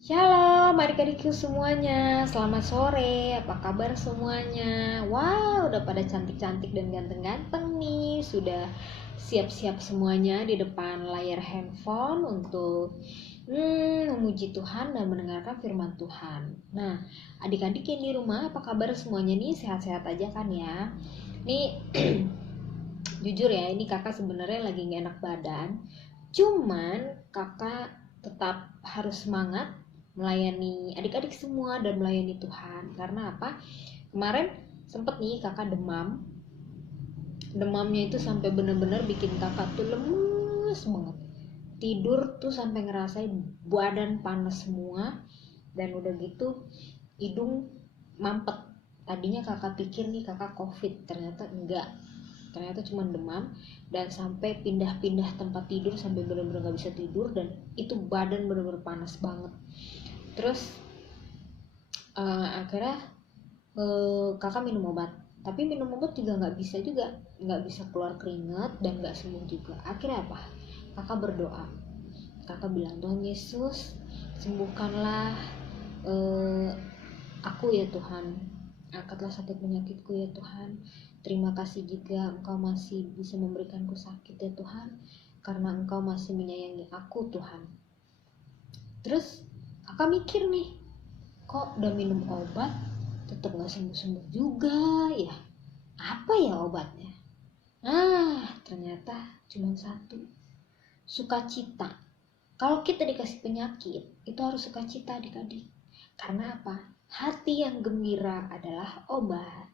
Shalom adik-adikku semuanya, selamat sore, apa kabar semuanya? Wow, udah pada cantik-cantik dan ganteng-ganteng nih. Sudah siap-siap semuanya di depan layar handphone untuk memuji Tuhan dan mendengarkan firman Tuhan. Nah, adik-adik yang di rumah, apa kabar semuanya nih? Sehat-sehat aja kan ya? Nih, jujur ya, ini kakak sebenarnya lagi gak enak badan. Cuman kakak tetap harus semangat melayani adik-adik semua dan melayani Tuhan. Karena apa? Kemarin sempet nih kakak demam. Demamnya itu sampai bener-bener bikin kakak tuh lemes banget. Tidur tuh sampai ngerasain badan panas semua. Dan udah gitu hidung mampet. Tadinya kakak pikir nih kakak COVID, ternyata enggak. Ternyata cuma demam dan sampai pindah-pindah tempat tidur sampai benar-benar gak bisa tidur, dan itu badan benar-benar panas banget. Terus akhirnya kakak minum obat, tapi minum obat juga nggak bisa keluar keringat dan nggak sembuh juga. Akhirnya apa? Kakak berdoa, kakak bilang, Tuhan Yesus, sembuhkanlah aku ya Tuhan, angkatlah sakit penyakitku ya Tuhan. Terima kasih jika Engkau masih bisa memberikanku sakit ya Tuhan, karena Engkau masih menyayangi aku Tuhan. Terus kakak mikir nih, kok udah minum obat tetap gak sembuh-sembuh juga ya, apa ya obatnya? Ternyata cuma satu, sukacita. Kalau kita dikasih penyakit itu harus sukacita adik-adik. Karena apa? Hati yang gembira adalah obat.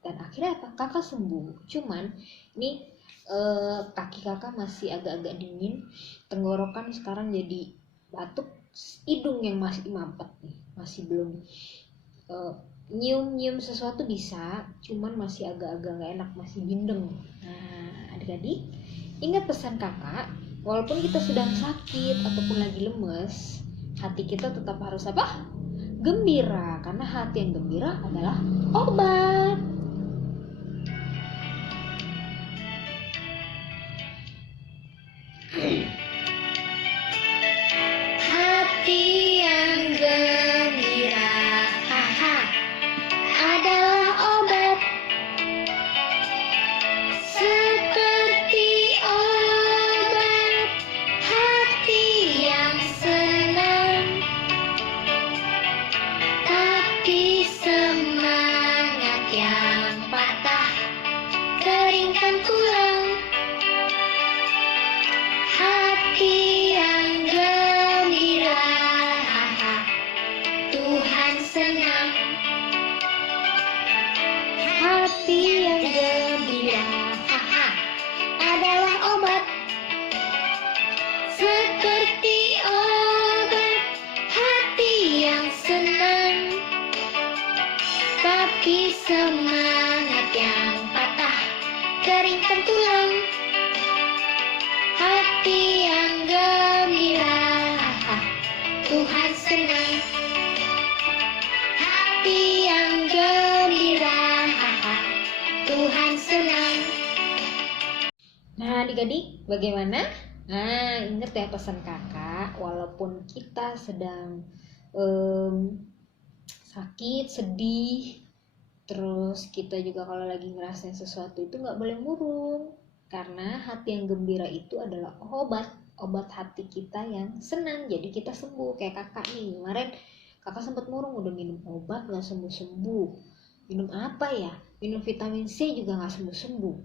Dan akhirnya apa? Kakak sembuh. Cuman ini kaki kakak masih agak-agak dingin, tenggorokan sekarang jadi batuk, hidung yang masih mampet nih, masih belum nyium-nyium sesuatu bisa, cuman masih agak-agak gak enak, masih bindeng. Nah adik-adik, ingat pesan kakak, walaupun kita sedang sakit ataupun lagi lemes, hati kita tetap harus apa? Gembira, karena hati yang gembira adalah obat. Hati yang gembira, haha, adalah obat. Seperti obat, hati yang senang. Tapi semangat yang patah keringkan tulang. Hati yang gembira, haha, Tuhan senang. Hati yang gembira, haha, adalah obat. Seperti obat, hati yang senang. Tapi semangat yang patah keringkan tulang. Hati yang gembira, Tuhan senang. Hati yang gembira, Tuhan senang. Nah adik-adik, bagaimana? Nah ingat ya pesan kakak, walaupun kita sedang sakit, sedih, terus kita juga kalau lagi ngerasain sesuatu itu gak boleh murung. Karena hati yang gembira itu adalah obat hati kita yang senang, jadi kita sembuh. Kayak kakak nih, kemarin kakak sempat murung, udah minum obat gak sembuh-sembuh. Minum apa ya? Minum vitamin C juga gak sembuh-sembuh.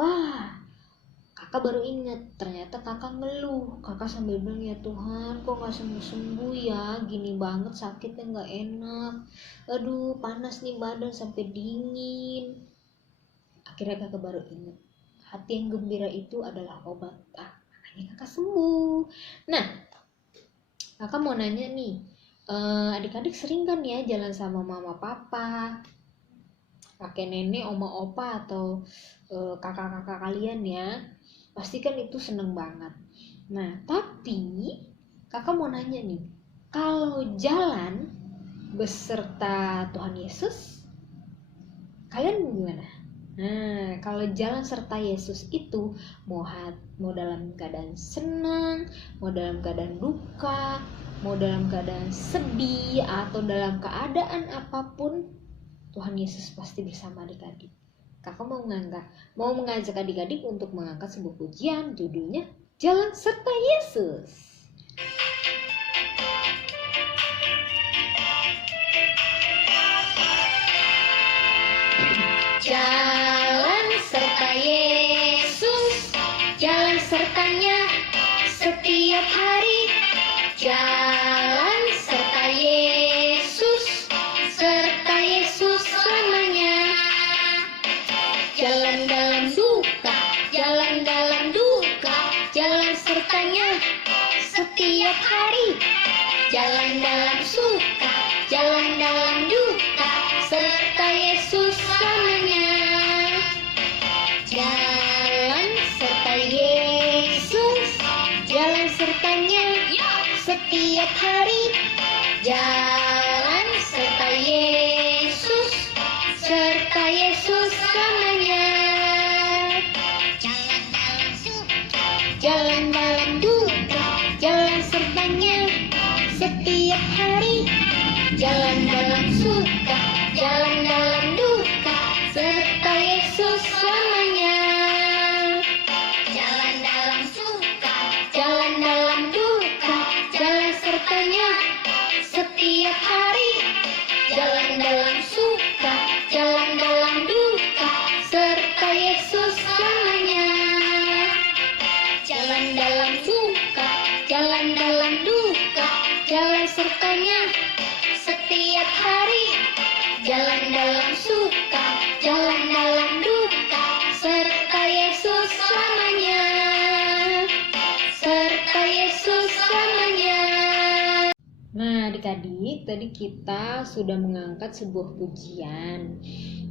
Wah, kakak baru ingat, ternyata kakak ngeluh. Kakak sambil bilang, ya Tuhan kok gak sembuh-sembuh ya, gini banget sakitnya gak enak, aduh panas nih badan sampai dingin. Akhirnya kakak baru ingat, hati yang gembira itu adalah obat. Makanya kakak sembuh. Nah kakak mau nanya nih, adik-adik sering kan ya jalan sama mama papa, kakek nenek, oma opa, atau kakak-kakak kalian ya, pasti kan itu seneng banget. Nah tapi kakak mau nanya nih, kalau jalan beserta Tuhan Yesus kalian gimana? Nah, kalau jalan serta Yesus itu mau dalam keadaan senang, mau dalam keadaan duka, mau dalam keadaan sedih atau dalam keadaan apapun, Tuhan Yesus pasti bersama adik-adik. Kakak mau mengajak adik-adik untuk mengangkat sebuah pujian, judulnya Jalan Serta Yesus. Jalan serta Yesus, jalan sertanya setiap hari. Jalan serta Yesus, serta Yesus selamanya. Jalan dalam duka, jalan dalam duka, jalan sertanya setiap hari. Jalan dalam suka, jalan dalam duka, serta Yesus selamanya. Jalan serta Yesus, jalan sertanya setiap hari. Jalan serta Yesus, serta Yesus selamanya. Jalan dalam suka, jalan dalam duka, jalan sertanya setiap hari. Jalan dalam suka, jalan dalam duka, serta Yesus selamanya. Jalan dalam suka, jalan dalam duka, jalan sertanya setiap hari. Jalan dalam suka, jalan dalam duka, serta Yesus selamanya. Jalan dalam suka, jalan dalam duka, jalan sertanya setiap hari. Jalan dalam suka, jalan dalam duka, serta Yesus selamanya. Serta Yesus selamanya. Nah, adik-adik, tadi kita sudah mengangkat sebuah pujian.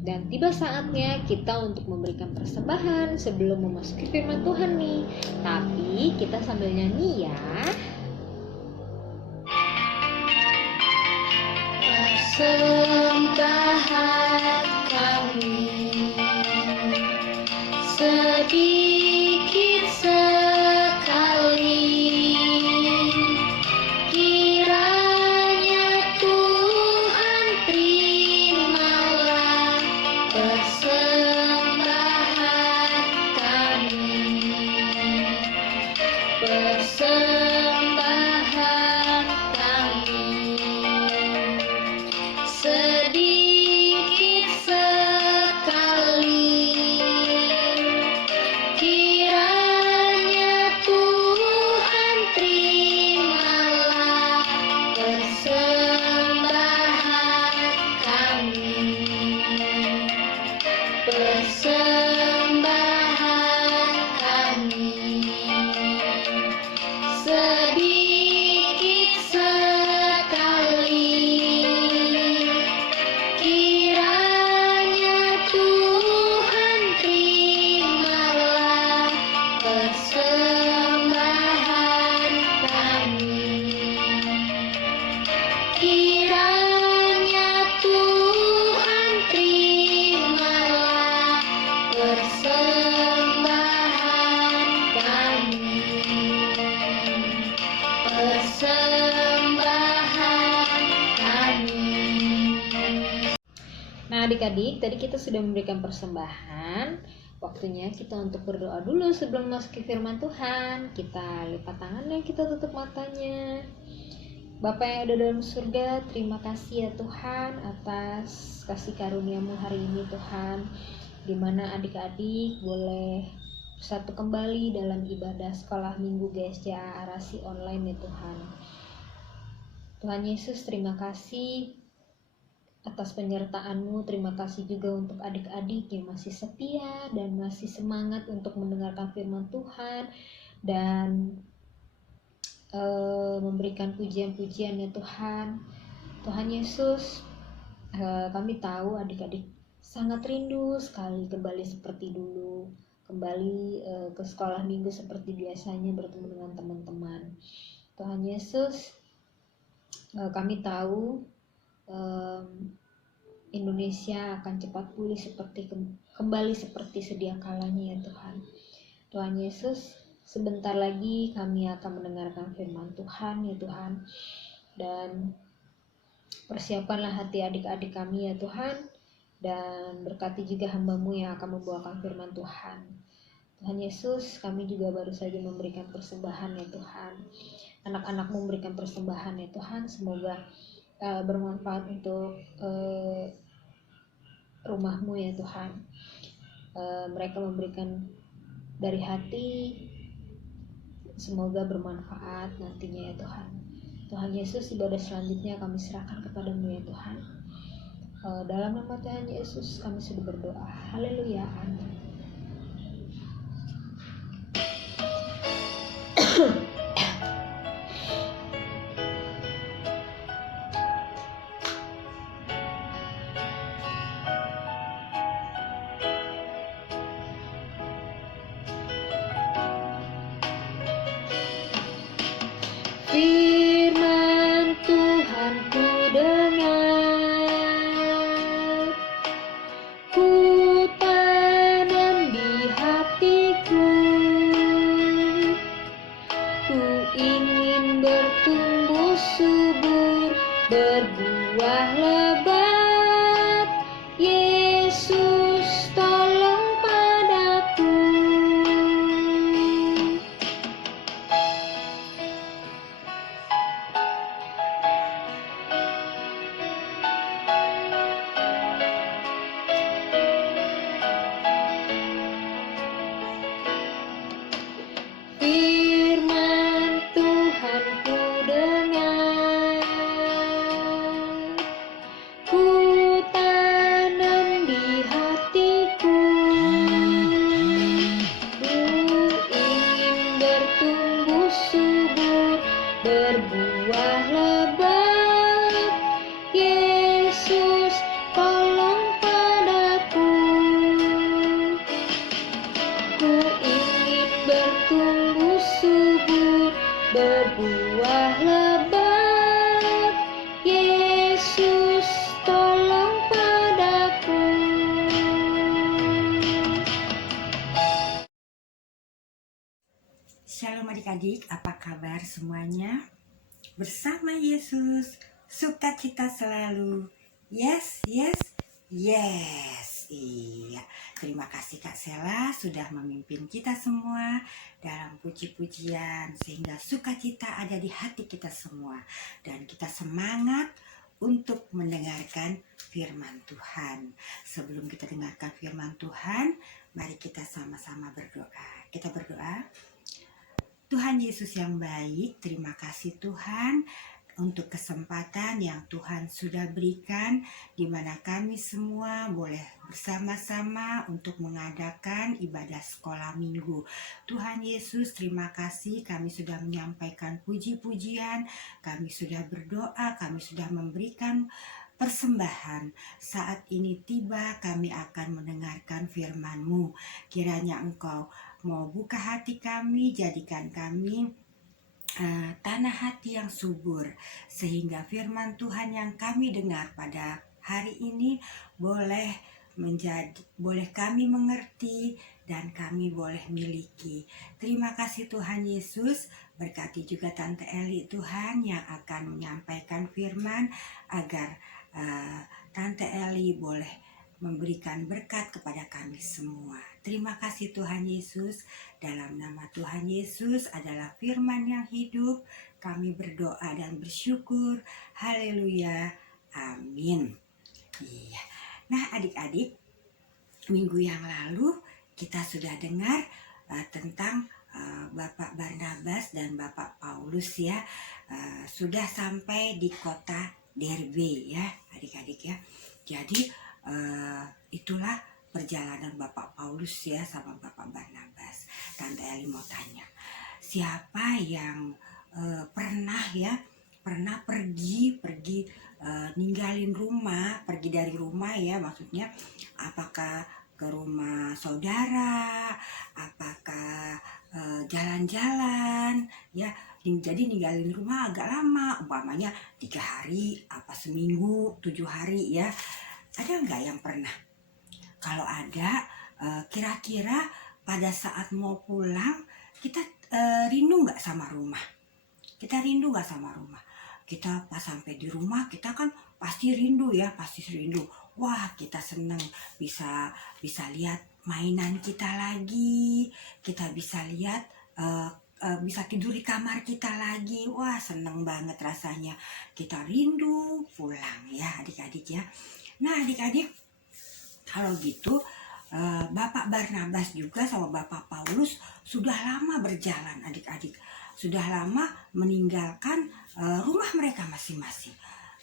Dan tiba saatnya kita untuk memberikan persembahan sebelum memasuki firman Tuhan nih. Tapi kita sambil nyanyi ya. Persembahan kami sedikit sekali, kiranya Tuhan terimalah persembahan kami. Persembahan kami sedikit sekali, kiranya Tuhan terimalah persembahan kami. Persembahan kami sedikit sekali, kiranya Tuhan terimalah persembahan kami. Kiranya Tuhan terimalah persembahan kami. Persembahan kami. Nah, adik-adik, tadi kita sudah memberikan persembahan. Waktunya kita untuk berdoa dulu sebelum masuk ke firman Tuhan. Kita lipat tangannya, kita tutup matanya. Bapa yang ada dalam surga, terima kasih ya Tuhan atas kasih karunia-Mu hari ini Tuhan, di mana adik-adik boleh bersatu kembali dalam ibadah sekolah minggu GSCA Arasi online ya Tuhan. Tuhan Yesus, terima kasih atas penyertaan-Mu. Terima kasih juga untuk adik-adik yang masih setia dan masih semangat untuk mendengarkan firman Tuhan dan memberikan pujian-pujian ya Tuhan. Tuhan Yesus, kami tahu adik-adik sangat rindu sekali kembali seperti dulu, kembali ke sekolah minggu seperti biasanya bertemu dengan teman-teman. Tuhan Yesus, kami tahu Indonesia akan cepat pulih kembali seperti sedia kalanya ya Tuhan. Tuhan Yesus, Sebentar lagi kami akan mendengarkan firman Tuhan ya Tuhan. Dan persiapkanlah hati adik-adik kami ya Tuhan. Dan berkati juga hamba-Mu yang akan membawakan firman Tuhan. Tuhan Yesus, kami juga baru saja memberikan persembahan ya Tuhan. Anak-anak-Mu memberikan persembahan ya Tuhan. Semoga bermanfaat untuk rumah-Mu ya Tuhan. Mereka memberikan dari hati, semoga bermanfaat nantinya ya Tuhan. Tuhan Yesus, ibadah selanjutnya kami serahkan kepadamu ya Tuhan. Dalam nama Tuhan Yesus kami sudah berdoa. Haleluya, amin. Firman Tuhan ku dengar, ku tanam di hatiku, ku ingin bertumbuh subur, berbuah lebat. Yesus tolong padaku. Firman Tuhan ku dengar, ku tanam di hatiku, ku ingin bertumbuh subur, berbuah lebat. Yesus tolong padaku, ku ingin bertumbuh subur, berbuah lebat. Yesus tolong padaku. Shalom adik-adik, apa kabar semuanya? Bersama Yesus, sukacita selalu. Yes, yes, yes. Iya, terima kasih Kak Sela sudah memimpin kita semua dalam puji-pujian sehingga sukacita ada di hati kita semua. Dan kita semangat untuk mendengarkan firman Tuhan. Sebelum kita dengarkan firman Tuhan, mari kita sama-sama berdoa. Kita berdoa. Tuhan Yesus yang baik, terima kasih Tuhan untuk kesempatan yang Tuhan sudah berikan, di mana kami semua boleh bersama-sama untuk mengadakan ibadah sekolah minggu. Tuhan Yesus, terima kasih kami sudah menyampaikan puji-pujian, kami sudah berdoa, kami sudah memberikan persembahan. Saat ini tiba kami akan mendengarkan firman-Mu. Kiranya Engkau mau buka hati kami, jadikan kami tanah hati yang subur, sehingga firman Tuhan yang kami dengar pada hari ini boleh kami mengerti dan kami boleh miliki. Terima kasih Tuhan Yesus. Berkati juga Tante Eli Tuhan yang akan menyampaikan firman, agar Tante Eli boleh memberikan berkat kepada kami semua. Terima kasih Tuhan Yesus. Dalam nama Tuhan Yesus adalah firman yang hidup, kami berdoa dan bersyukur. Haleluya. Amin. Iya. Nah adik-adik, minggu yang lalu kita sudah dengar tentang Bapak Barnabas dan Bapak Paulus ya. Sudah sampai di kota Derbe ya adik-adik ya. Jadi itulah perjalanan Bapak Paulus ya sama Bapak Barnabas. Tante Eli mau tanya, siapa yang pernah pergi ninggalin rumah, pergi dari rumah ya, maksudnya apakah ke rumah saudara, apakah jalan-jalan ya, jadi ninggalin rumah agak lama, umpamanya 3 hari, apa seminggu, 7 hari ya. Ada nggak yang pernah? Kalau ada, kira-kira pada saat mau pulang kita rindu nggak sama rumah? Kita rindu nggak sama rumah? Kita pas sampai di rumah kita kan pasti rindu ya, pasti rindu. Wah, kita seneng bisa bisa lihat mainan kita lagi, kita bisa lihat bisa tidur di kamar kita lagi. Wah, seneng banget rasanya. Kita rindu pulang ya adik-adik ya. Nah adik-adik, kalau gitu Bapak Barnabas juga sama Bapak Paulus sudah lama berjalan adik-adik. Sudah lama meninggalkan rumah mereka masing-masing.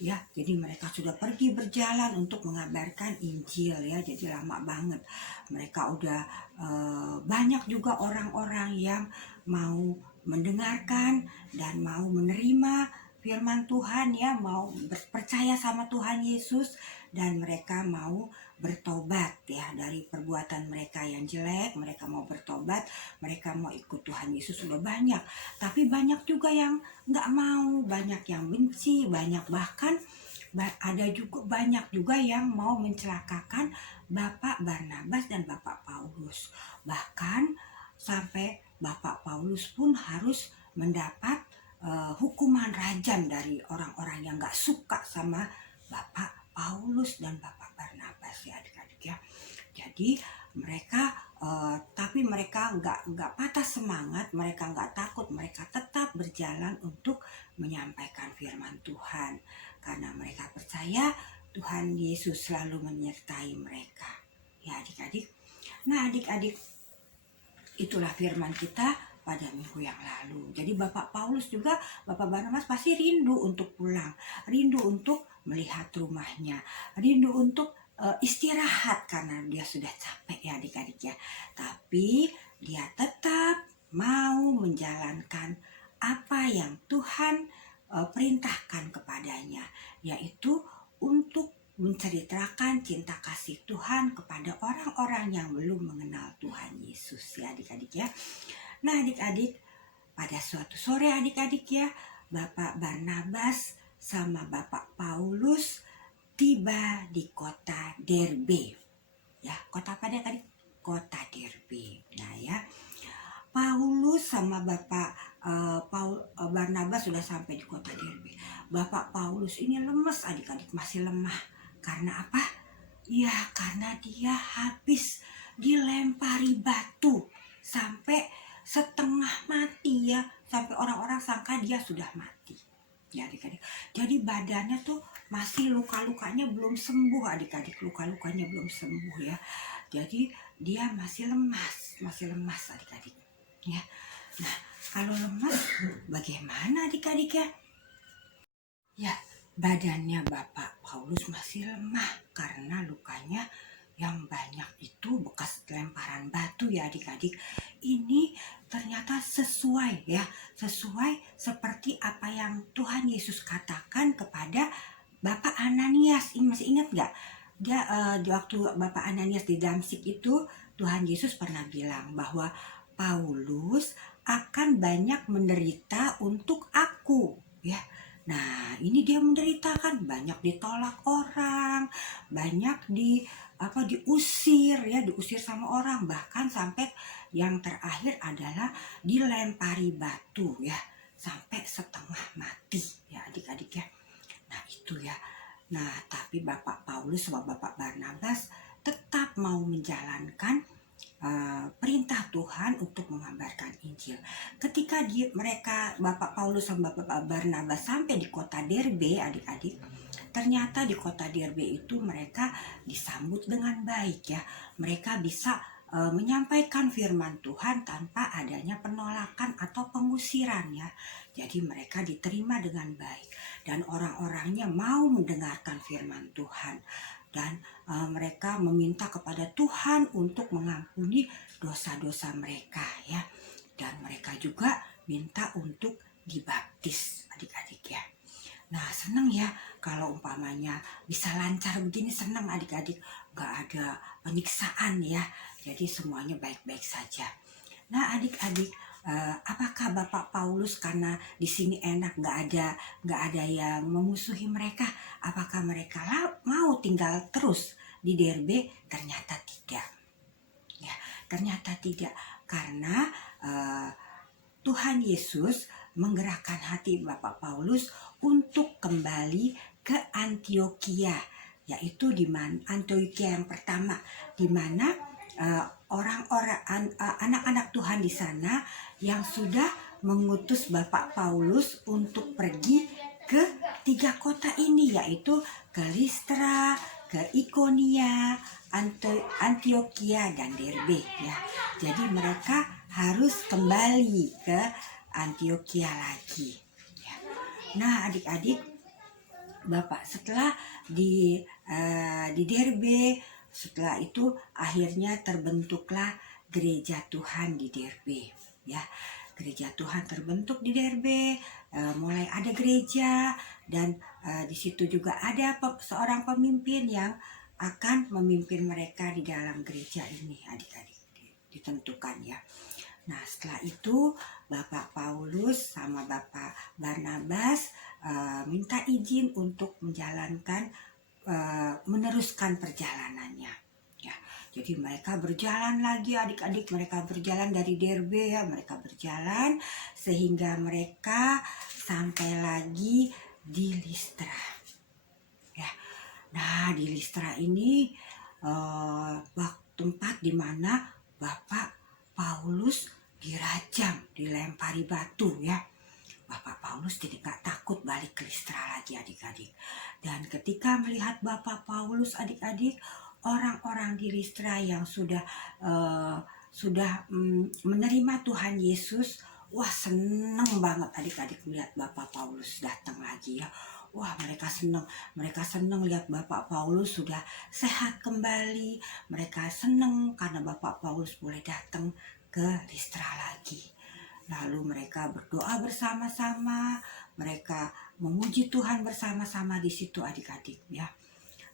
Ya, jadi mereka sudah pergi berjalan untuk mengabarkan Injil ya. Jadi lama banget. Mereka udah banyak juga orang-orang yang mau mendengarkan dan mau menerima firman Tuhan ya, mau percaya sama Tuhan Yesus, dan mereka mau bertobat ya dari perbuatan mereka yang jelek. Mereka mau bertobat, mereka mau ikut Tuhan Yesus. Sudah banyak, tapi banyak juga yang nggak mau, banyak yang benci, banyak bahkan ada juga banyak juga yang mau mencelakakan Bapak Barnabas dan Bapak Paulus. Bahkan sampai Bapak Paulus pun harus mendapat hukuman rajam dari orang-orang yang nggak suka sama Bapak Paulus dan Bapak Barnabas ya adik-adik ya. Jadi mereka tapi mereka nggak patah semangat, mereka nggak takut, mereka tetap berjalan untuk menyampaikan firman Tuhan karena mereka percaya Tuhan Yesus selalu menyertai mereka ya adik-adik. Nah adik-adik, itulah firman kita pada minggu yang lalu. Jadi Bapak Paulus juga, Bapak Barnabas pasti rindu untuk pulang, rindu untuk melihat rumahnya, rindu untuk istirahat karena dia sudah capek ya adik-adik ya. Tapi dia tetap mau menjalankan apa yang Tuhan perintahkan kepadanya, yaitu untuk menceritakan cinta kasih Tuhan kepada orang-orang yang belum mengenal Tuhan Yesus ya adik-adik ya. Nah adik-adik, pada suatu sore adik-adik ya, Bapak Barnabas sama Bapak Paulus tiba di kota Derbe. Ya, kota apa adik-adik? Kota Derbe. Nah ya, Paulus sama Bapak Barnabas sudah sampai di kota Derbe. Bapak Paulus ini lemes adik-adik, masih lemah. Karena apa? Ya karena dia habis dilempari batu sampai setengah mati ya, sampai orang-orang sangka dia sudah mati ya adik-adik. Jadi badannya tuh masih luka-lukanya belum sembuh adik-adik, luka-lukanya belum sembuh ya. Jadi dia masih lemas adik-adik ya. Nah kalau lemas bagaimana adik-adik ya? Ya badannya Bapak Paulus masih lemah karena lukanya yang banyak itu bekas lemparan batu ya adik-adik. Ini ternyata sesuai ya, sesuai seperti apa yang Tuhan Yesus katakan kepada Bapak Ananias. Ini masih ingat nggak? Dia di waktu Bapak Ananias di Damsik itu, Tuhan Yesus pernah bilang bahwa Paulus akan banyak menderita untuk aku ya. Nah ini dia menderita kan, banyak ditolak orang, banyak diusir ya, diusir sama orang, bahkan sampai yang terakhir adalah dilempari batu ya, sampai setengah mati ya adik-adik ya. Nah itu ya. Nah tapi Bapak Paulus sama Bapak Barnabas tetap mau menjalankan perintah Tuhan untuk mengabarkan Injil. Ketika mereka Bapak Paulus sama Bapak Barnabas sampai di kota Derbe adik-adik, ternyata di kota Derbe itu mereka disambut dengan baik ya. Mereka bisa menyampaikan firman Tuhan tanpa adanya penolakan atau pengusiran ya. Jadi mereka diterima dengan baik dan orang-orangnya mau mendengarkan firman Tuhan. Dan mereka meminta kepada Tuhan untuk mengampuni dosa-dosa mereka ya. Dan mereka juga minta untuk dibaptis adik-adik ya. Nah senang ya kalau umpamanya bisa lancar begini, senang adik-adik, gak ada penyiksaan ya. Jadi semuanya baik-baik saja. Nah adik-adik, apakah Bapak Paulus karena di sini enak, nggak ada yang memusuhi mereka, apakah mereka mau tinggal terus di Derbe? Ternyata tidak ya, ternyata tidak, karena Tuhan Yesus menggerakkan hati Bapak Paulus untuk kembali ke Antioquia, yaitu di mana Antioquia yang pertama, di mana anak-anak Tuhan di sana yang sudah mengutus Bapak Paulus untuk pergi ke 3 kota ini, yaitu ke Listra, ke Ikonia, Antioquia, dan Derbe ya. Jadi mereka harus kembali ke Antioquia lagi ya. Nah adik-adik, Bapak setelah di Derbe, setelah itu akhirnya terbentuklah gereja Tuhan di Derbe ya. Gereja Tuhan terbentuk di Derbe, mulai ada gereja, dan di situ juga ada seorang pemimpin yang akan memimpin mereka di dalam gereja ini, adik-adik, ditentukan ya. Nah setelah itu Bapak Paulus sama Bapak Barnabas minta izin untuk menjalankan, meneruskan perjalanannya ya. Jadi mereka berjalan lagi adik-adik, mereka berjalan dari Derbe ya, mereka berjalan sehingga mereka sampai lagi di Listra ya. Nah di Listra ini tempat di mana Bapak Paulus dirajam, dilempari batu ya. Bapak Paulus jadi gak takut balik ke Listra lagi adik-adik. Dan ketika melihat Bapak Paulus adik-adik, orang-orang di Listra yang sudah menerima Tuhan Yesus, wah seneng banget adik-adik melihat Bapak Paulus datang lagi ya. Wah mereka seneng lihat Bapak Paulus sudah sehat kembali. Mereka seneng karena Bapak Paulus boleh datang ke Listra lagi. Lalu mereka berdoa bersama-sama, mereka memuji Tuhan bersama-sama di situ adik-adik ya.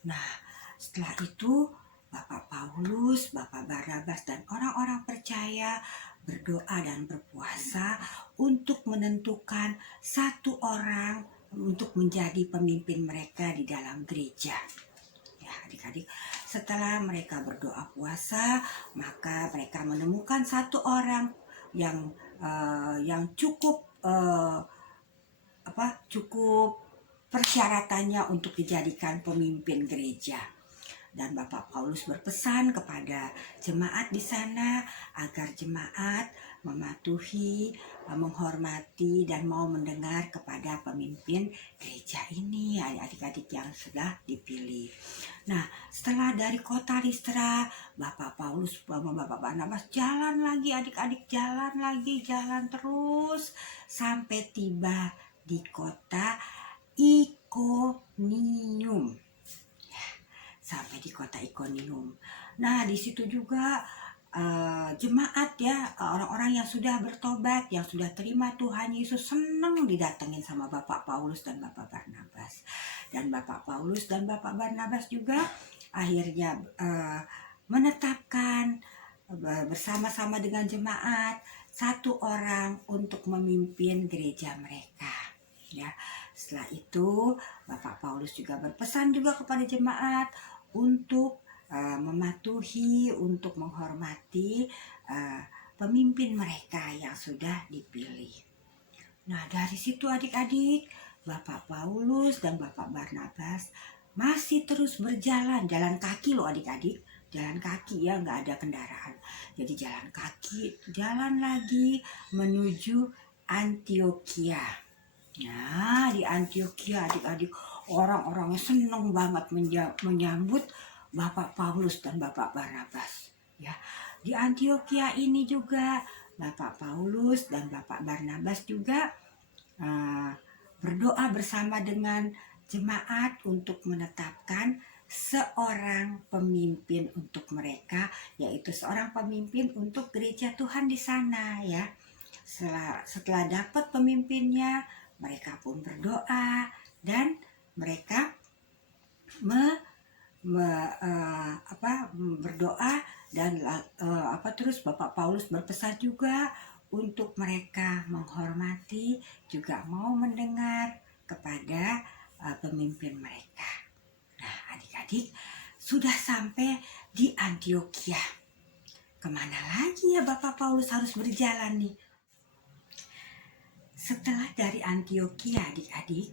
Nah setelah itu Bapak Paulus, Bapak Barnabas, dan orang-orang percaya berdoa dan berpuasa untuk menentukan satu orang untuk menjadi pemimpin mereka di dalam gereja ya adik-adik. Setelah mereka berdoa puasa, maka mereka menemukan satu orang yang cukup cukup persyaratannya untuk dijadikan pemimpin gereja. Dan Bapak Paulus berpesan kepada jemaat di sana agar jemaat mematuhi, menghormati, dan mau mendengar kepada pemimpin gereja ini, adik-adik yang sudah dipilih. Nah, setelah dari kota Listra, Bapak Paulus sama Bapak Barnabas jalan lagi adik-adik, jalan terus sampai tiba di kota Ikonium. Sampai di kota Ikonium. Nah, di situ juga jemaat ya, orang-orang yang sudah bertobat, yang sudah terima Tuhan Yesus senang didatengin sama Bapak Paulus dan Bapak Barnabas. Dan Bapak Paulus dan Bapak Barnabas juga akhirnya menetapkan bersama-sama dengan jemaat satu orang untuk memimpin gereja mereka ya. Setelah itu Bapak Paulus juga berpesan juga kepada jemaat untuk mematuhi, untuk menghormati pemimpin mereka yang sudah dipilih. Nah dari situ adik-adik, Bapak Paulus dan Bapak Barnabas masih terus berjalan, jalan kaki loh adik-adik, jalan kaki ya, nggak ada kendaraan. Jadi jalan kaki, jalan lagi menuju Antioquia. Nah di Antioquia adik-adik, orang-orangnya seneng banget menyambut Bapak Paulus dan Bapak Barnabas ya. Di Antioquia ini juga Bapak Paulus dan Bapak Barnabas juga berdoa bersama dengan jemaat untuk menetapkan seorang pemimpin untuk mereka, yaitu seorang pemimpin untuk gereja Tuhan di sana ya. Setelah dapat pemimpinnya, mereka pun berdoa dan mereka berdoa dan terus Bapak Paulus berpesan juga untuk mereka menghormati, juga mau mendengar kepada pemimpin mereka. Nah adik-adik, sudah sampai di Antioquia. Kemana lagi ya Bapak Paulus harus berjalan nih? Setelah dari Antiokhia adik-adik,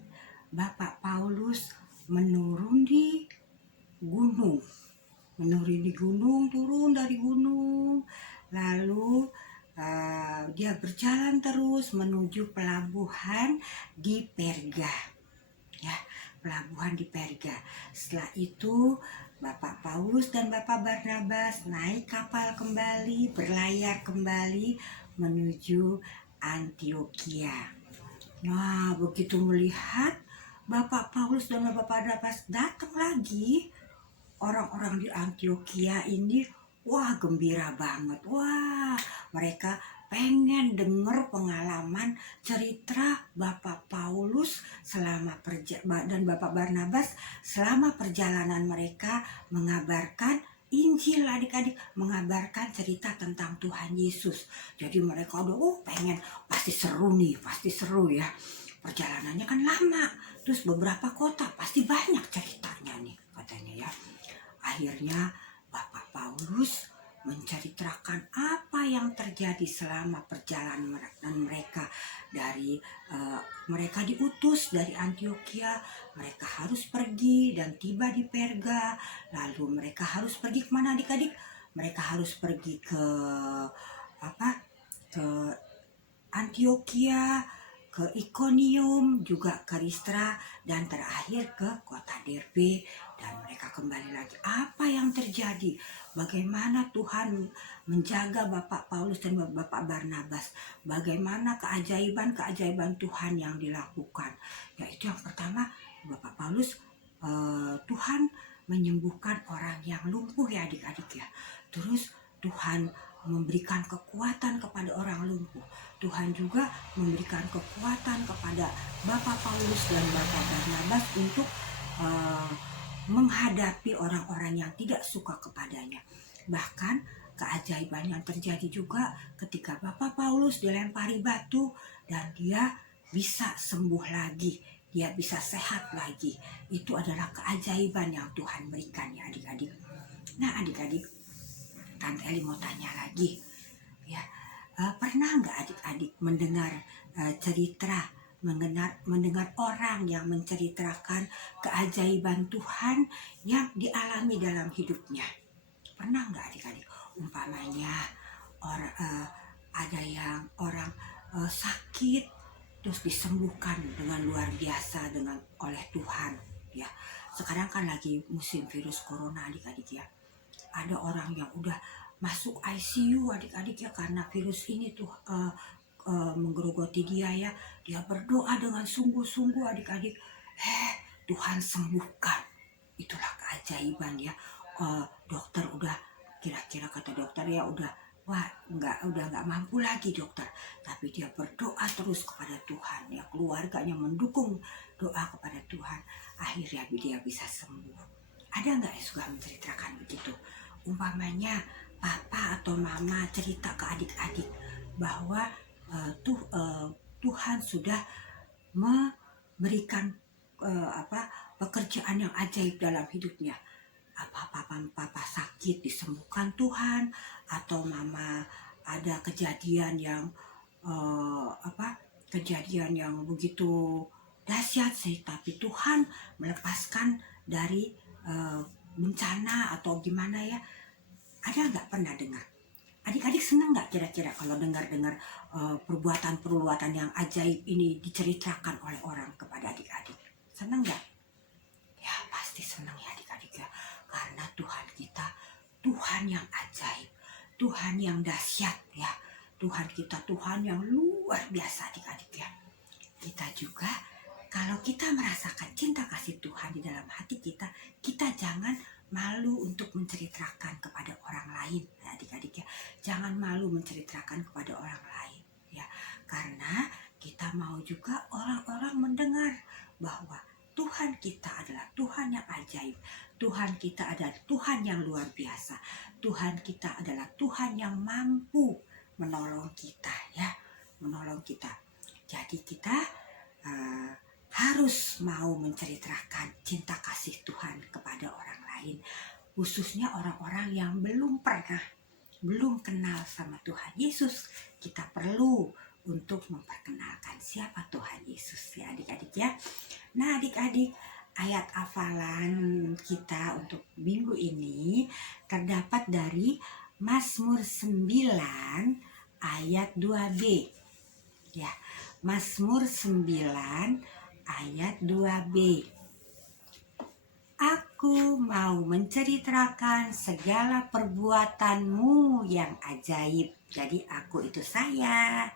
Bapak Paulus menurun di gunung. Turun dari gunung. Lalu dia berjalan terus menuju pelabuhan di Perga. Ya, pelabuhan di Perga. Setelah itu Bapak Paulus dan Bapak Barnabas naik kapal kembali, berlayar kembali menuju Antiokhia. Nah, begitu melihat Bapak Paulus dan Bapak Barnabas datang lagi, orang-orang di Antiokhia ini, wah gembira banget. Wah, mereka pengen dengar pengalaman cerita Bapak Paulus dan Bapak Barnabas selama perjalanan mereka mengabarkan Injil, adik-adik, mengabarkan cerita tentang Tuhan Yesus. Jadi mereka udah pengen, pasti seru ya. Perjalanannya kan lama, terus beberapa kota, pasti banyak ceritanya nih katanya ya. Akhirnya Bapak Paulus menceritakan apa yang terjadi selama perjalanan mereka dari mereka diutus dari Antiokhia, mereka harus pergi dan tiba di Perga. Lalu mereka harus pergi kemana adik-adik? Mereka harus pergi ke ke Antiokhia, ke Ikonium, juga ke Listra, dan terakhir ke kota Derbe. Dan mereka kembali lagi. Apa yang terjadi? Bagaimana Tuhan menjaga Bapak Paulus dan Bapak Barnabas? Bagaimana keajaiban Tuhan yang dilakukan? Yaitu yang pertama, Bapak Paulus, Tuhan menyembuhkan orang yang lumpuh ya adik-adik ya. Terus Tuhan memberikan kekuatan kepada orang lumpuh. Tuhan juga memberikan kekuatan kepada Bapak Paulus dan Bapak Barnabas untuk menghadapi orang-orang yang tidak suka kepadanya. Bahkan keajaiban yang terjadi juga ketika Bapak Paulus dilempari batu dan dia bisa sembuh lagi, dia bisa sehat lagi. Itu adalah keajaiban yang Tuhan berikan ya adik-adik. Nah adik-adik, Tante Eli mau tanya lagi ya, pernah nggak adik-adik mendengar cerita, mendengar orang yang menceritakan keajaiban Tuhan yang dialami dalam hidupnya? Pernah nggak adik-adik? Umpamanya ada yang orang sakit terus disembuhkan dengan luar biasa oleh Tuhan ya. Sekarang kan lagi musim virus corona adik-adik ya. Ada orang yang udah masuk ICU adik-adik ya, karena virus ini tuh menggerogoti dia ya. Dia berdoa dengan sungguh-sungguh adik-adik, Tuhan sembuhkan. Itulah keajaiban ya. Dokter udah, kira-kira kata dokter ya udah nggak mampu lagi dokter, tapi dia berdoa terus kepada Tuhan ya, keluarganya mendukung doa kepada Tuhan, akhirnya dia bisa sembuh. Ada nggak yang suka menceritakan begitu? Umpamanya papa atau mama cerita ke adik-adik bahwa Tuhan sudah memberikan pekerjaan yang ajaib dalam hidupnya. Apa papa sakit disembuhkan Tuhan, atau mama ada kejadian yang kejadian yang begitu dahsyat sih, tapi Tuhan melepaskan dari bencana atau gimana ya. Ada nggak pernah dengar? Adik-adik senang nggak kira-kira kalau dengar-dengar perbuatan-perbuatan yang ajaib ini diceritakan oleh orang kepada adik-adik? Senang nggak? Ya pasti senang ya adik-adik ya. Karena Tuhan kita Tuhan yang ajaib, Tuhan yang dahsyat ya. Tuhan kita Tuhan yang luar biasa adik-adik ya. Kita juga kalau kita merasakan cinta kasih Tuhan di dalam hati kita, kita jangan malu untuk menceritakan kepada orang lain ya adik-adik ya. Jangan malu menceritakan kepada orang lain ya. Karena kita mau juga orang-orang mendengar bahwa Tuhan kita adalah Tuhan yang ajaib. Tuhan kita adalah Tuhan yang luar biasa. Tuhan kita adalah Tuhan yang mampu menolong kita ya. Menolong kita. Jadi kita harus mau menceritakan cinta kasih Tuhan kepada orang lain, khususnya orang-orang yang belum kenal sama Tuhan Yesus. Kita perlu untuk memperkenalkan siapa Tuhan Yesus ya adik-adik ya. Nah adik-adik, ayat hafalan kita untuk minggu ini terdapat dari Mazmur 9 ayat 2b ya. Mazmur 9 ayat 2b. Aku mau menceritakan segala perbuatanmu yang ajaib. Jadi aku itu saya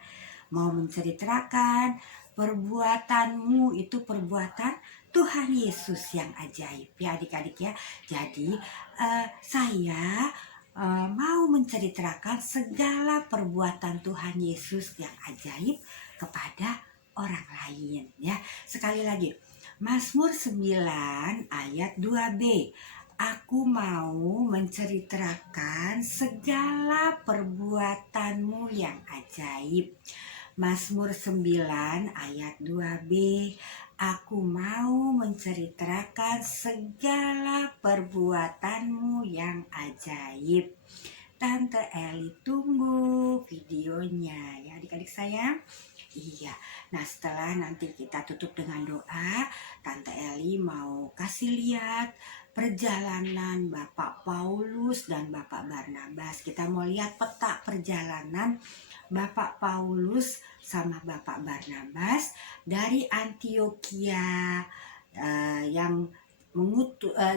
mau menceritakan perbuatanmu, itu perbuatan Tuhan Yesus yang ajaib ya adik-adik ya. Jadi saya mau menceritakan segala perbuatan Tuhan Yesus yang ajaib kepada orang lain ya. Sekali lagi, Mazmur 9 ayat 2b. Aku mau menceritakan segala perbuatanmu yang ajaib. Mazmur 9 ayat 2b. Aku mau menceritakan segala perbuatanmu yang ajaib. Tante Eli tunggu videonya ya adik-adik sayang. Iya, nah setelah nanti kita tutup dengan doa, Tante Eli mau kasih lihat perjalanan Bapak Paulus dan Bapak Barnabas. Kita mau lihat peta perjalanan Bapak Paulus sama Bapak Barnabas dari Antioquia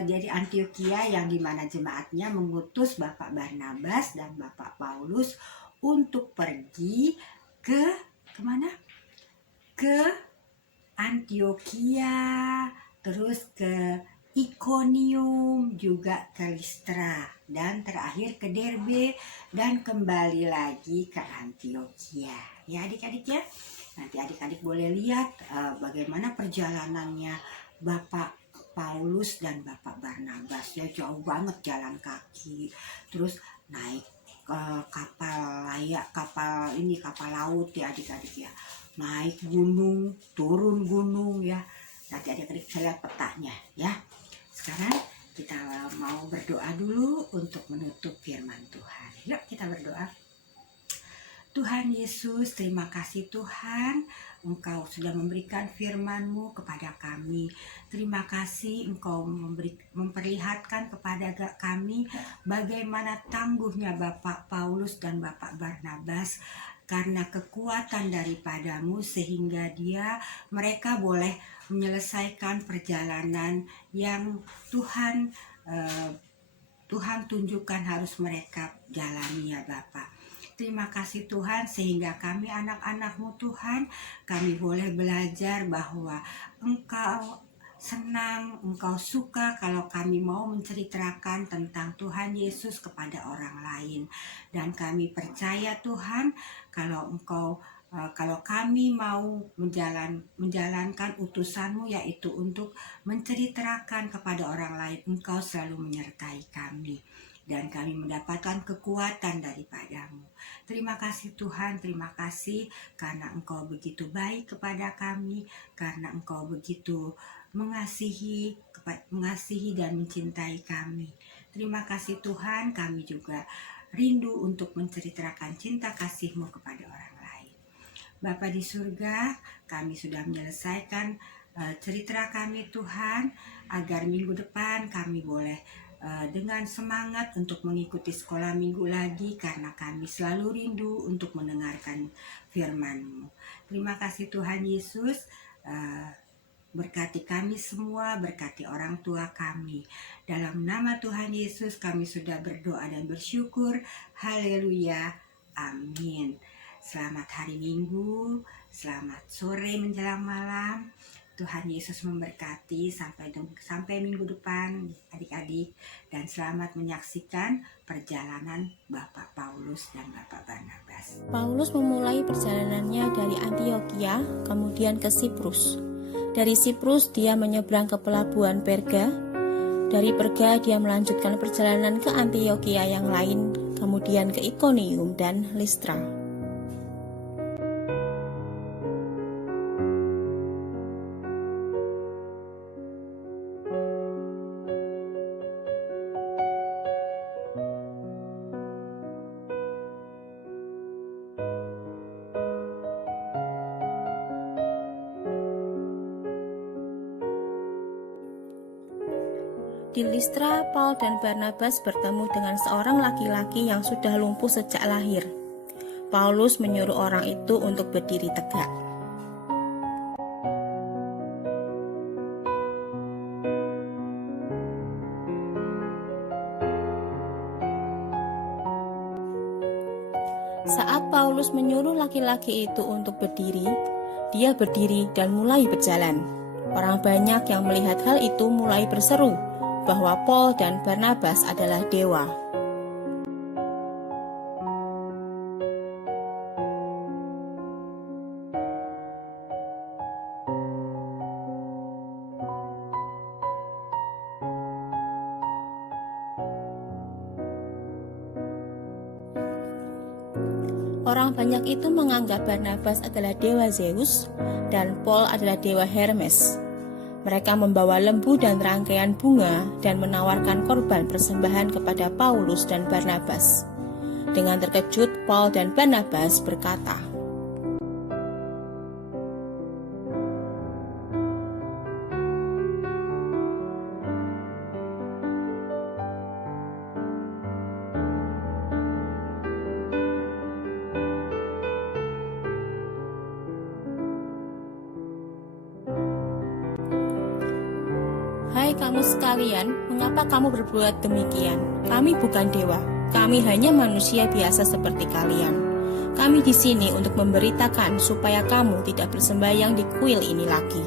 dari Antioquia yang dimana jemaatnya mengutus Bapak Barnabas dan Bapak Paulus untuk pergi kemana? Ke Antioquia, terus ke Ikonium, juga ke Listra, dan terakhir ke Derbe, dan kembali lagi ke Antioquia. Ya adik-adik ya, nanti adik-adik boleh lihat bagaimana perjalanannya Bapak Paulus dan Bapak Barnabas. Ya jauh banget jalan kaki, terus naik kapal laut ya adik-adik ya, naik gunung, turun gunung ya. Nanti adik-adik bisa lihat petanya ya. Sekarang kita mau berdoa dulu untuk menutup firman Tuhan. Yuk kita berdoa. Tuhan Yesus, terima kasih Tuhan, Engkau sudah memberikan firman-Mu kepada kami. Terima kasih Engkau memperlihatkan kepada kami bagaimana tangguhnya Bapak Paulus dan Bapak Barnabas karena kekuatan daripada-Mu sehingga mereka boleh menyelesaikan perjalanan yang Tuhan tunjukkan harus mereka jalani ya Bapak. Terima kasih Tuhan sehingga kami anak-anak-Mu Tuhan, kami boleh belajar bahwa Engkau senang, Engkau suka kalau kami mau menceritakan tentang Tuhan Yesus kepada orang lain. Dan kami percaya Tuhan kalau kami mau menjalankan utusan-Mu yaitu untuk menceritakan kepada orang lain, Engkau selalu menyertai kami. Dan kami mendapatkan kekuatan daripada-Mu. Terima kasih Tuhan, terima kasih karena Engkau begitu baik kepada kami, karena Engkau begitu mengasihi dan mencintai kami. Terima kasih Tuhan, kami juga rindu untuk menceritakan cinta kasih-Mu kepada orang lain. Bapa di surga, kami sudah menyelesaikan cerita kami Tuhan, agar minggu depan kami boleh dengan semangat untuk mengikuti sekolah minggu lagi karena kami selalu rindu untuk mendengarkan firman-Mu. Terima kasih Tuhan Yesus, berkati kami semua, berkati orang tua kami. Dalam nama Tuhan Yesus kami sudah berdoa dan bersyukur. Haleluya, amin. Selamat hari Minggu, selamat sore menjelang malam. Tuhan Yesus memberkati sampai minggu depan adik-adik, dan selamat menyaksikan perjalanan Bapak Paulus dan Bapak Barnabas. Paulus memulai perjalanannya dari Antioquia kemudian ke Siprus. Dari Siprus dia menyeberang ke pelabuhan Perga. Dari Perga dia melanjutkan perjalanan ke Antioquia yang lain, kemudian ke Ikonium dan Listra. Di Listra, Paul dan Barnabas bertemu dengan seorang laki-laki yang sudah lumpuh sejak lahir. Paulus menyuruh orang itu untuk berdiri tegak. Saat Paulus menyuruh laki-laki itu untuk berdiri, dia berdiri dan mulai berjalan. Orang banyak yang melihat hal itu mulai berseru bahwa Paul dan Barnabas adalah dewa. Orang banyak itu menganggap Barnabas adalah dewa Zeus dan Paul adalah dewa Hermes. Mereka membawa lembu dan rangkaian bunga dan menawarkan korban persembahan kepada Paulus dan Barnabas. Dengan terkejut, Paul dan Barnabas berkata, "Hai kamu sekalian, mengapa kamu berbuat demikian? Kami bukan dewa, kami hanya manusia biasa seperti kalian. Kami di sini untuk memberitakan supaya kamu tidak bersembahyang di kuil ini lagi."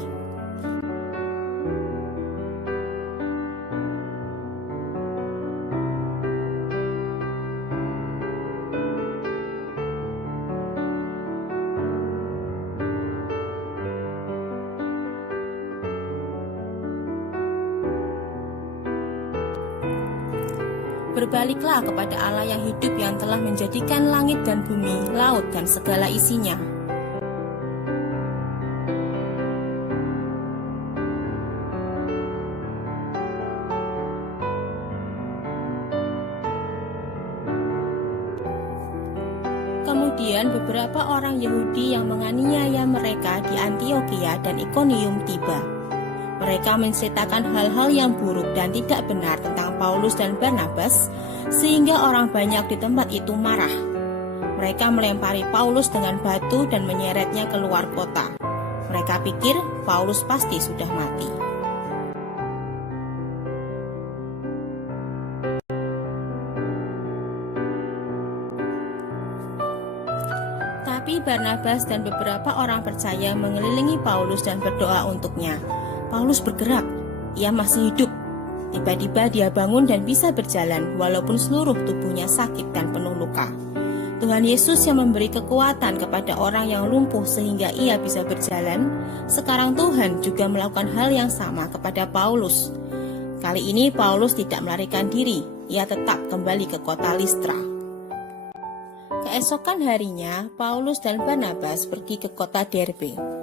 Berbaliklah kepada Allah yang hidup yang telah menjadikan langit dan bumi, laut dan segala isinya. Kemudian beberapa orang Yahudi yang menganiaya mereka di Antiokhia dan Ikonium tiba. Mereka menceritakan hal-hal yang buruk dan tidak benar tentang Paulus dan Barnabas, sehingga orang banyak di tempat itu marah. Mereka melempari Paulus dengan batu dan menyeretnya keluar kota. Mereka pikir Paulus pasti sudah mati. Tapi Barnabas dan beberapa orang percaya mengelilingi Paulus dan berdoa untuknya. Paulus bergerak, ia masih hidup. Tiba-tiba dia bangun dan bisa berjalan walaupun seluruh tubuhnya sakit dan penuh luka. Tuhan Yesus yang memberi kekuatan kepada orang yang lumpuh sehingga ia bisa berjalan, sekarang Tuhan juga melakukan hal yang sama kepada Paulus. Kali ini Paulus tidak melarikan diri, ia tetap kembali ke kota Listra. Keesokan harinya, Paulus dan Barnabas pergi ke kota Derbe.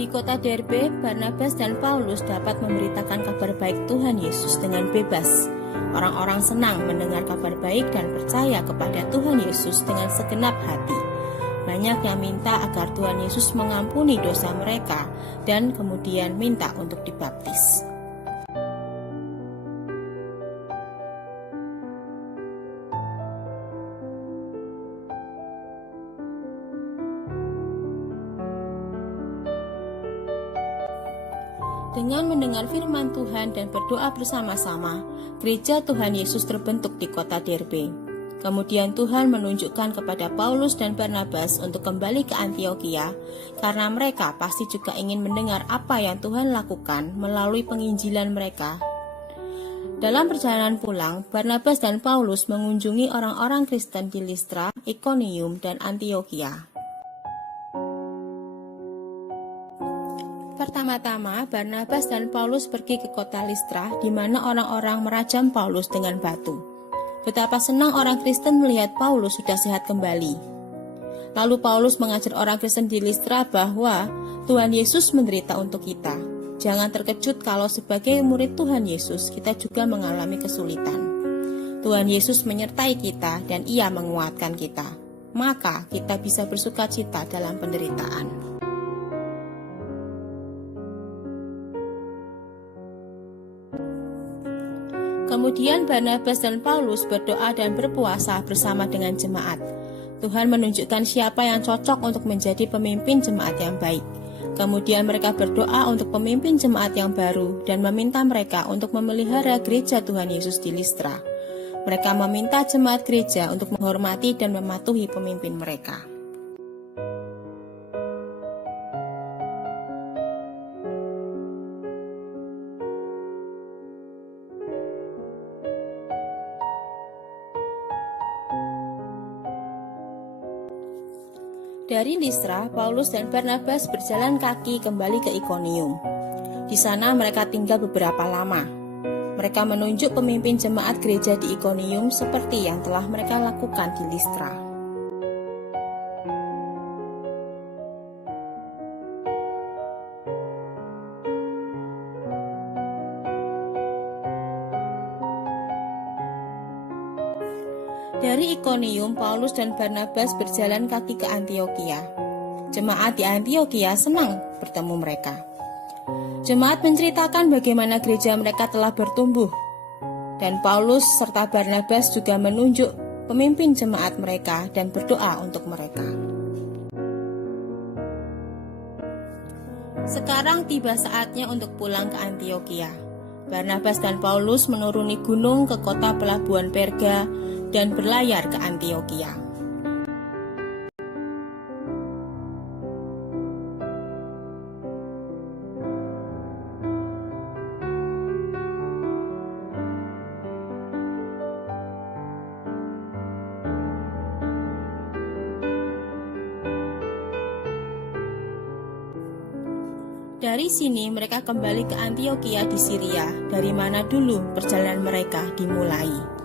Di kota Derbe, Barnabas dan Paulus dapat memberitakan kabar baik Tuhan Yesus dengan bebas. Orang-orang senang mendengar kabar baik dan percaya kepada Tuhan Yesus dengan segenap hati. Banyak yang minta agar Tuhan Yesus mengampuni dosa mereka dan kemudian minta untuk dibaptis. Dengan mendengar firman Tuhan dan berdoa bersama-sama, gereja Tuhan Yesus terbentuk di kota Derbe. Kemudian Tuhan menunjukkan kepada Paulus dan Barnabas untuk kembali ke Antiokhia, karena mereka pasti juga ingin mendengar apa yang Tuhan lakukan melalui penginjilan mereka. Dalam perjalanan pulang, Barnabas dan Paulus mengunjungi orang-orang Kristen di Listra, Ikonium, dan Antiokhia. Pertama-tama, Barnabas dan Paulus pergi ke kota Listra, di mana orang-orang merajam Paulus dengan batu. Betapa senang orang Kristen melihat Paulus sudah sehat kembali. Lalu Paulus mengajar orang Kristen di Listra bahwa Tuhan Yesus menderita untuk kita. Jangan terkejut kalau sebagai murid Tuhan Yesus kita juga mengalami kesulitan. Tuhan Yesus menyertai kita dan Ia menguatkan kita. Maka kita bisa bersukacita dalam penderitaan. Kemudian Barnabas dan Paulus berdoa dan berpuasa bersama dengan jemaat. Tuhan menunjukkan siapa yang cocok untuk menjadi pemimpin jemaat yang baik. Kemudian mereka berdoa untuk pemimpin jemaat yang baru dan meminta mereka untuk memelihara gereja Tuhan Yesus di Listra. Mereka meminta jemaat gereja untuk menghormati dan mematuhi pemimpin mereka. Dari Listra, Paulus dan Barnabas berjalan kaki kembali ke Ikonium. Di sana mereka tinggal beberapa lama. Mereka menunjuk pemimpin jemaat gereja di Ikonium seperti yang telah mereka lakukan di Listra. Dari Ikonium, Paulus dan Barnabas berjalan kaki ke Antiokhia. Jemaat di Antiokhia senang bertemu mereka. Jemaat menceritakan bagaimana gereja mereka telah bertumbuh. Dan Paulus serta Barnabas juga menunjuk pemimpin jemaat mereka dan berdoa untuk mereka. Sekarang tiba saatnya untuk pulang ke Antiokhia. Barnabas dan Paulus menuruni gunung ke kota pelabuhan Perga dan berlayar ke Antiokhia. Dari sini mereka kembali ke Antiokhia di Syria, dari mana dulu perjalanan mereka dimulai.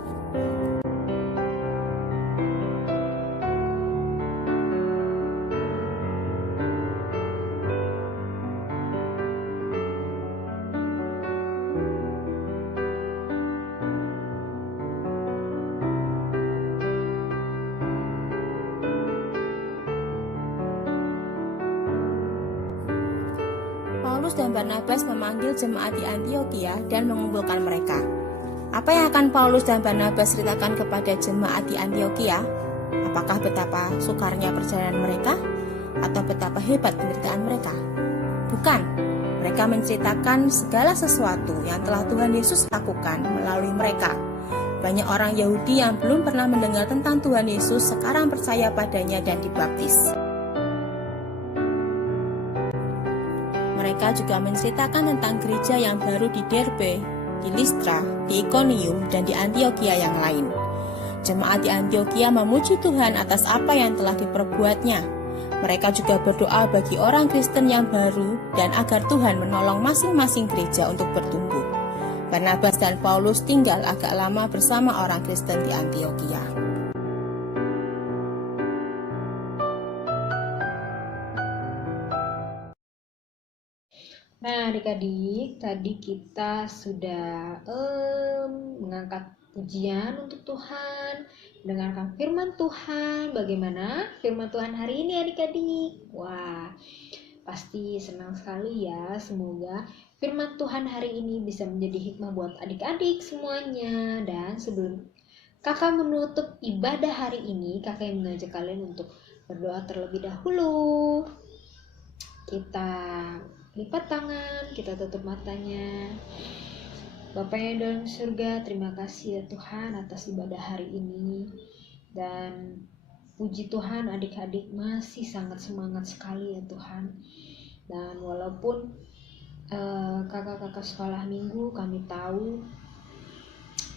Paulus dan Barnabas memanggil jemaat di Antiokhia dan mengumpulkan mereka. Apa yang akan Paulus dan Barnabas ceritakan kepada jemaat di Antiokhia? Apakah betapa sukarnya perjalanan mereka? Atau betapa hebat penderitaan mereka? Bukan, mereka menceritakan segala sesuatu yang telah Tuhan Yesus lakukan melalui mereka. Banyak orang Yahudi yang belum pernah mendengar tentang Tuhan Yesus sekarang percaya padanya dan dibaptis. Mereka juga menceritakan tentang gereja yang baru di Derbe, di Listra, di Ikonium, dan di Antiokhia yang lain. Jemaat di Antiokhia memuji Tuhan atas apa yang telah diperbuatnya. Mereka juga berdoa bagi orang Kristen yang baru dan agar Tuhan menolong masing-masing gereja untuk bertumbuh. Barnabas dan Paulus tinggal agak lama bersama orang Kristen di Antiokhia. Nah, adik-adik, tadi kita sudah mengangkat pujian untuk Tuhan, mendengarkan firman Tuhan. Bagaimana firman Tuhan hari ini, adik-adik? Wah, pasti senang sekali ya. Semoga firman Tuhan hari ini bisa menjadi hikmah buat adik-adik semuanya. Dan sebelum kakak menutup ibadah hari ini, kakak yang mengajak kalian untuk berdoa terlebih dahulu. Kita lipat tangan, kita tutup matanya. Bapa yang dalam surga, terima kasih ya Tuhan atas ibadah hari ini. Dan puji Tuhan, adik-adik masih sangat semangat sekali ya Tuhan. Dan walaupun kakak-kakak sekolah minggu, kami tahu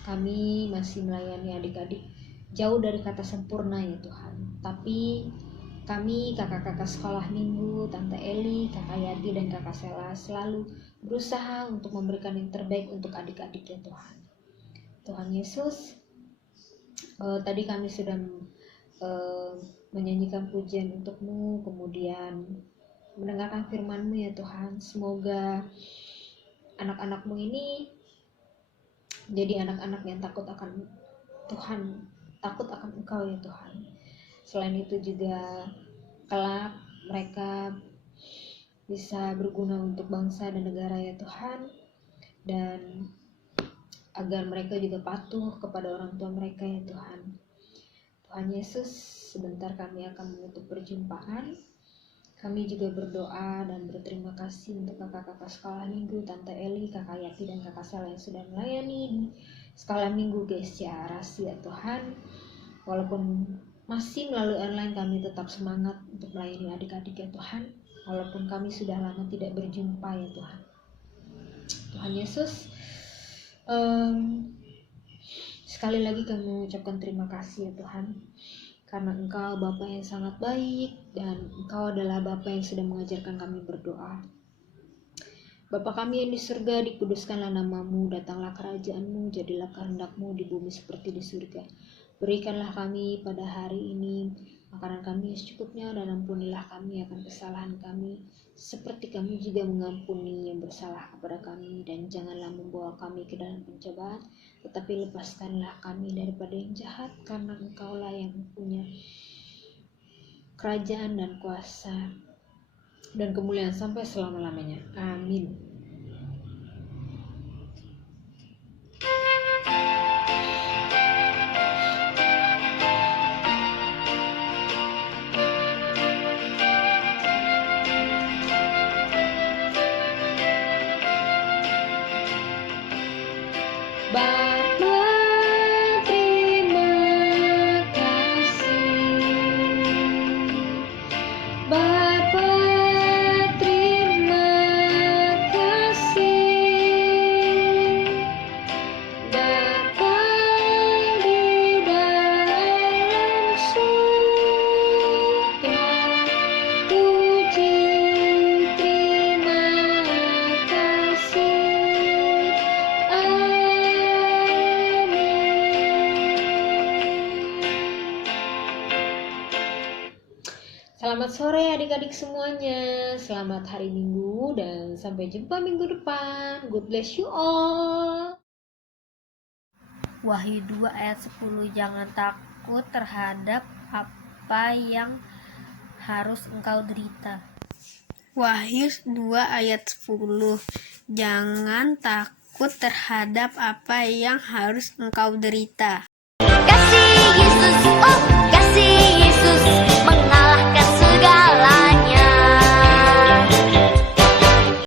kami masih melayani adik-adik jauh dari kata sempurna ya Tuhan. Tapi kami, kakak-kakak sekolah minggu, Tante Eli, Kakak Yati, dan Kakak Sela selalu berusaha untuk memberikan yang terbaik untuk adik-adik ya Tuhan. Tuhan Yesus, Tadi kami sudah menyanyikan pujian untuk-Mu, kemudian mendengarkan firman-Mu ya Tuhan. Semoga anak-anak-Mu ini jadi anak-anak yang takut akan Tuhan, takut akan Engkau ya Tuhan. Selain itu juga kelak mereka bisa berguna untuk bangsa dan negara ya Tuhan, dan agar mereka juga patuh kepada orang tua mereka ya Tuhan. Tuhan Yesus, sebentar kami akan menutup perjumpaan. Kami juga berdoa dan berterima kasih untuk kakak-kakak sekolah minggu, Tante Eli, Kakak Yati, dan Kakak Sela yang sudah melayani di sekolah minggu GSCA Arasi ya Tuhan. Walaupun masih melalui online, kami tetap semangat untuk melayani adik-adik ya Tuhan. Walaupun kami sudah lama tidak berjumpa ya Tuhan. Tuhan Yesus, sekali lagi kami mengucapkan terima kasih ya Tuhan, karena Engkau Bapa yang sangat baik, dan Engkau adalah Bapa yang sudah mengajarkan kami berdoa. Bapa kami yang di surga, dikuduskanlah nama-Mu, datanglah kerajaan-Mu, jadilah kehendak-Mu di bumi seperti di surga. Berikanlah kami pada hari ini makanan kami yang secukupnya, dan ampunilah kami akan kesalahan kami, seperti kami juga mengampuni yang bersalah kepada kami. Dan janganlah membawa kami ke dalam pencobaan, tetapi lepaskanlah kami daripada yang jahat, karena Engkaulah yang punya kerajaan dan kuasa dan kemuliaan sampai selama-lamanya. Amin. Bapa, terima kasih. Bapa, terima kasih. Bapa di dalam surga, puji terima kasih. Selamat sore adik-adik semuanya, selamat hari Minggu, dan sampai jumpa minggu depan. God bless you all. Wahyu 2 ayat 10, jangan takut terhadap apa yang harus engkau derita. Wahyu 2 ayat 10, jangan takut terhadap apa yang harus engkau derita.